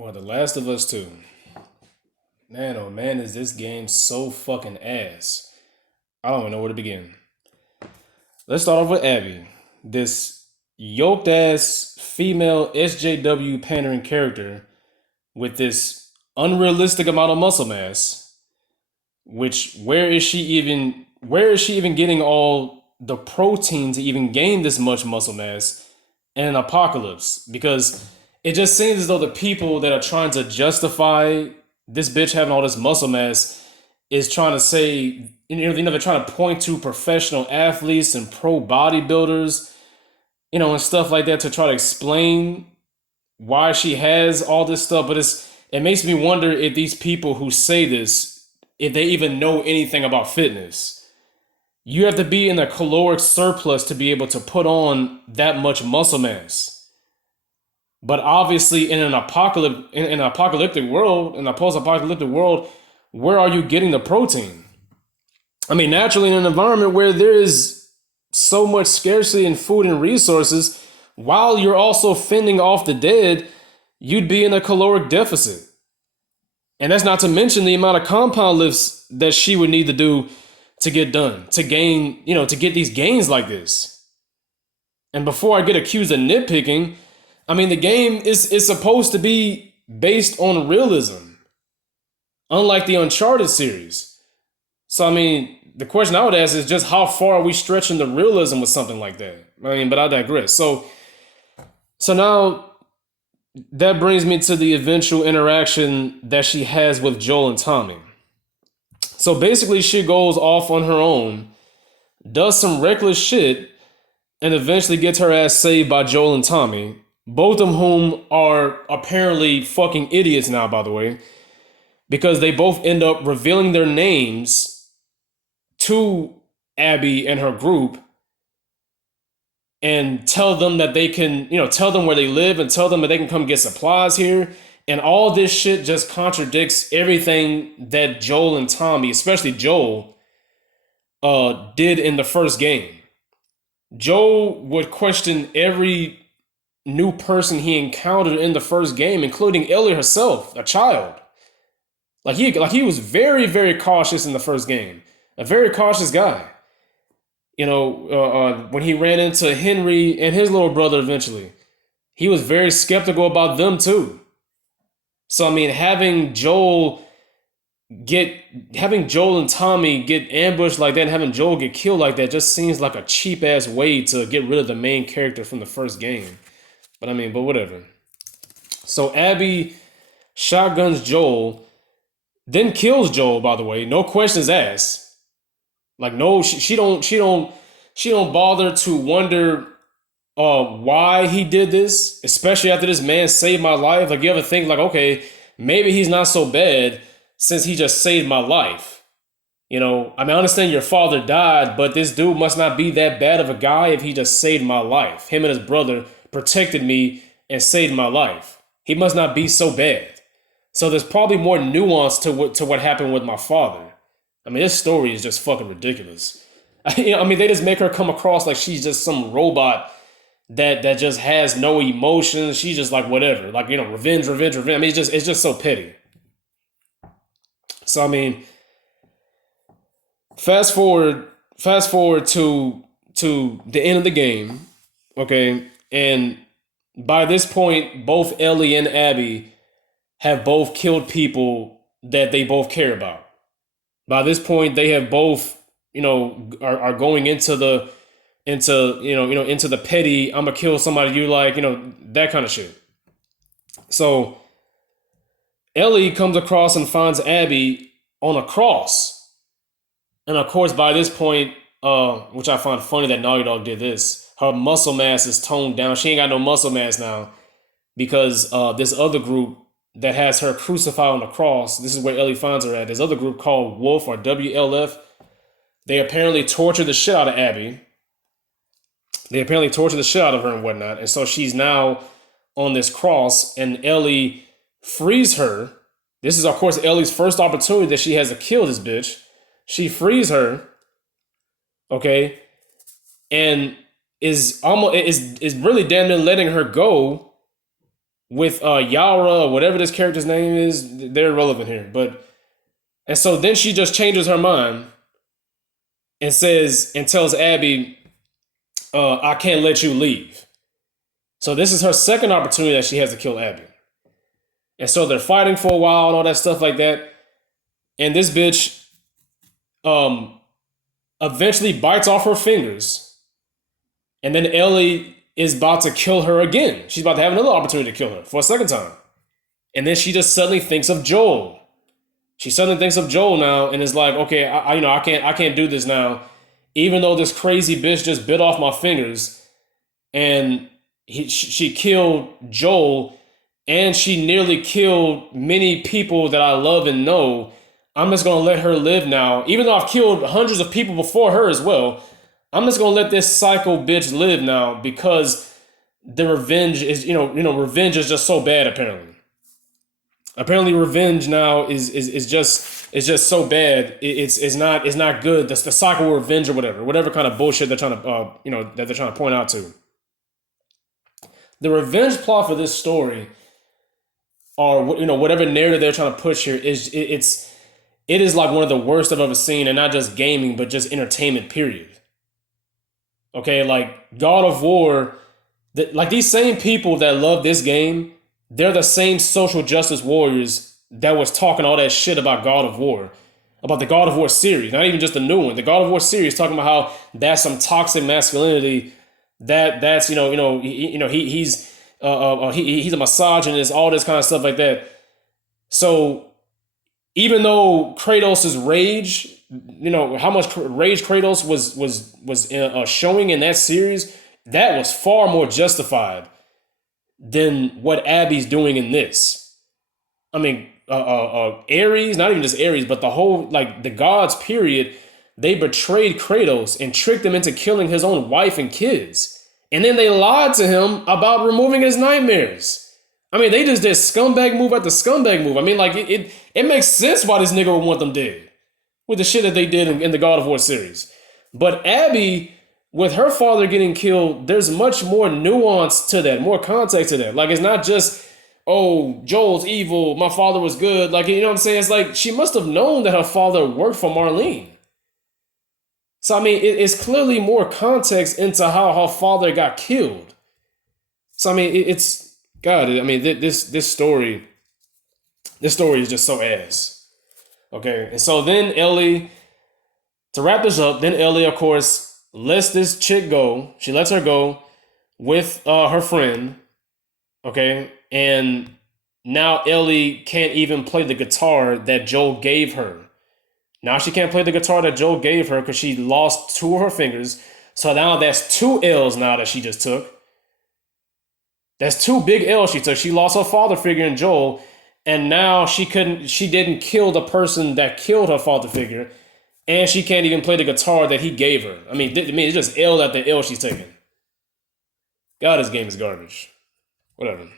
Or The Last of Us 2. Man, oh man, is this game so fucking ass. I don't even know where to begin. Let's start off with Abby. This yoked ass female SJW pandering character with this unrealistic amount of muscle mass. Which where is she even getting all the protein to even gain this much muscle mass in an apocalypse? Because it just seems as though the people that are trying to justify this bitch having all this muscle mass is trying to say, they're trying to point to professional athletes and pro bodybuilders, and stuff like that to try to explain why she has all this stuff. But it makes me wonder if these people who say this, if they even know anything about fitness. You have to be in a caloric surplus to be able to put on that much muscle mass. But obviously, in an apocalyptic world, in a post-apocalyptic world, where are you getting the protein? I mean, naturally, in an environment where there is so much scarcity in food and resources, while you're also fending off the dead, you'd be in a caloric deficit. And that's not to mention the amount of compound lifts that she would need to do to get done, to gain, to get these gains like this. And before I get accused of nitpicking, I mean, the game is supposed to be based on realism, unlike the Uncharted series. So, I mean, the question I would ask is just how far are we stretching the realism with something like that? I mean, but I digress. So now that brings me to the eventual interaction that she has with Joel and Tommy. So basically, she goes off on her own, does some reckless shit, and eventually gets her ass saved by Joel and Tommy, both of whom are apparently fucking idiots now, by the way, because they both end up revealing their names to Abby and her group and tell them that they can, tell them where they live and tell them that they can come get supplies here. And all this shit just contradicts everything that Joel and Tommy, especially Joel, did in the first game. Joel would question every new person he encountered in the first game, including Ellie herself, a child. Like he was very, very cautious in the first game. A very cautious guy. When he ran into Henry and his little brother eventually, he was very skeptical about them too. So I mean, having Joel and Tommy get ambushed like that, and having Joel get killed like that, just seems like a cheap ass way to get rid of the main character from the first game. But whatever. So Abby shotguns Joel, then kills Joel. By the way, no questions asked. Like no, she don't bother to wonder why he did this, especially after this man saved my life. Like, you ever think, like, okay, maybe he's not so bad since he just saved my life. I understand your father died, but this dude must not be that bad of a guy if he just saved my life. Him and his brother protected me and saved my life. He must not be so bad. So there's probably more nuance to what happened with my father. I mean, this story is just fucking ridiculous. They just make her come across like she's just some robot that just has no emotions. She's just like whatever, like revenge. I mean, it's just so petty. So I mean, fast forward to the end of the game, okay, and by this point, both Ellie and Abby have both killed people that they both care about. By this point, they have both, are going into the petty, I'm gonna kill somebody you like, that kind of shit. So Ellie comes across and finds Abby on a cross. And of course, by this point, which I find funny that Naughty Dog did this, her muscle mass is toned down. She ain't got no muscle mass now because this other group that has her crucified on the cross, this is where Ellie finds her at, this other group called Wolf or WLF, they apparently tortured the shit out of Abby. They apparently tortured the shit out of her and whatnot. And so she's now on this cross, and Ellie frees her. This is, of course, Ellie's first opportunity that she has to kill this bitch. She frees her, okay, and is really damn near letting her go with Yara, or whatever this character's name is. They're irrelevant here. But and so then she just changes her mind and says and tells Abby, I can't let you leave. So this is her second opportunity that she has to kill Abby. And so they're fighting for a while and all that stuff like that. And this bitch eventually bites off her fingers. And then Ellie is about to kill her again. She's about to have another opportunity to kill her for a second time. And then she just suddenly thinks of Joel. She suddenly thinks of Joel now and is like, okay, I can't do this now. Even though this crazy bitch just bit off my fingers and she killed Joel and she nearly killed many people that I love and know, I'm just going to let her live now. Even though I've killed hundreds of people before her as well, I'm just going to let this psycho bitch live now because the revenge is, revenge is just so bad apparently. Apparently revenge now is just so bad. It's not good. That's the cycle of revenge or whatever kind of bullshit they're trying to that they're trying to point out to. The revenge plot for this story, or whatever narrative they're trying to push here, it is like one of the worst I've ever seen, and not just gaming, but just entertainment. Period. Okay, like God of War, like these same people that love this game, they're the same social justice warriors that was talking all that shit about God of War, about the God of War series, not even just the new one. The God of War series talking about how that's some toxic masculinity. That's he's a misogynist, all this kind of stuff like that. So even though Kratos' rage, how much rage Kratos was showing in that series, that was far more justified than what Abby's doing in this. I mean, Ares, not even just Ares, but the whole, like, the gods, period, they betrayed Kratos and tricked him into killing his own wife and kids. And then they lied to him about removing his nightmares. I mean, they just did scumbag move after scumbag move. I mean, like, it makes sense why this nigga would want them dead with the shit that they did in the God of War series. But Abby, with her father getting killed, there's much more nuance to that, more context to that. Like, it's not just, oh, Joel's evil, my father was good. Like, you know what I'm saying? It's like she must have known that her father worked for Marlene. So, I mean, it's clearly more context into how her father got killed. So, I mean, it's, God, I mean, this story is just so ass. Okay, and so then Ellie, to wrap this up, then Ellie, of course, lets this chick go. She lets her go with her friend. Okay, and now Ellie can't even play the guitar that Joel gave her. Now she can't play the guitar that Joel gave her because she lost 2 of her fingers. So now that's 2 L's now that she just took. That's 2 big L's she took. She lost her father figure in Joel, and now she didn't kill the person that killed her father figure, and she can't even play the guitar that he gave her. I mean, it's just L after L she's taking. God, this game is garbage. Whatever.